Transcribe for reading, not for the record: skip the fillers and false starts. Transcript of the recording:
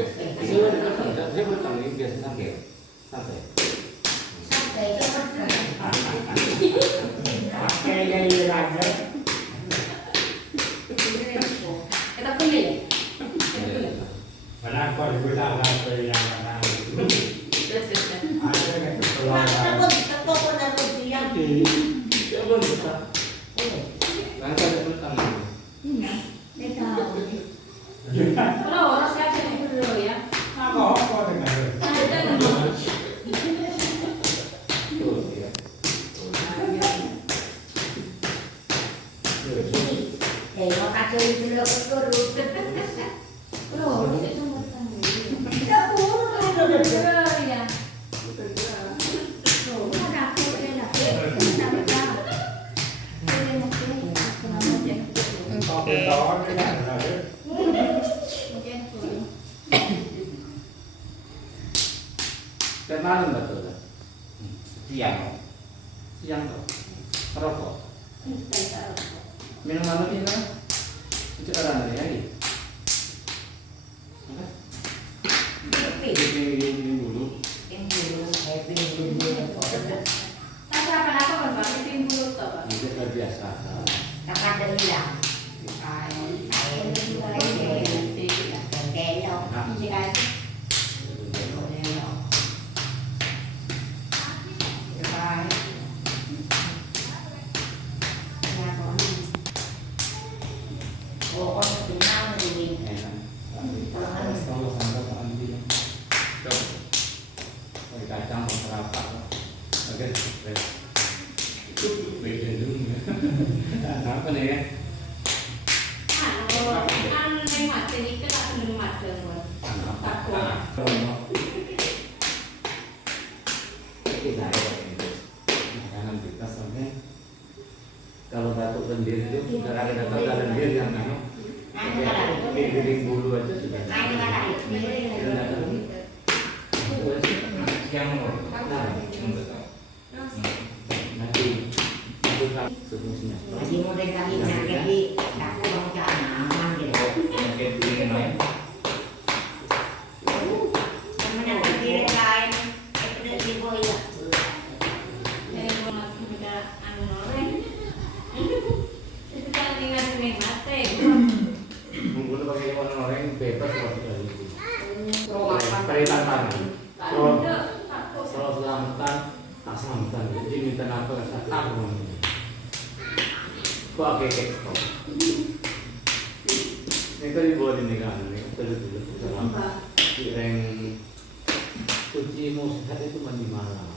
Saya bertang ini biasa santai. Santai. Pakai gaya aja. Kita pilih. Mana kau dibilang apa yang mana? Ada yang keperluan. Siapa bisa? Nanti ada bertang. Kalau orang siapa yang dulu ya? Apa dengan? Terus ya. Kopi tawar dengan ada. Dan malam betul. Siang. Siang tuh. Merokok. Minum apa sih kan? Itu orang ada lagi. Ini dulu. Itu terbiasa. Kacang berapa? Oke, itu beda dulu. Apa nih ya? Kalau batuk lendir itu ada lendir yang di bulu aja sudah. Yang nanti itu solusinya. Mungkin pakai orang bebas perintah kalau selamatan tak selamatan jadi minta apa tak tahu kok agak kok ini kan dibawa di negara ini terus dalam yang kunci mau sehat itu mandi malam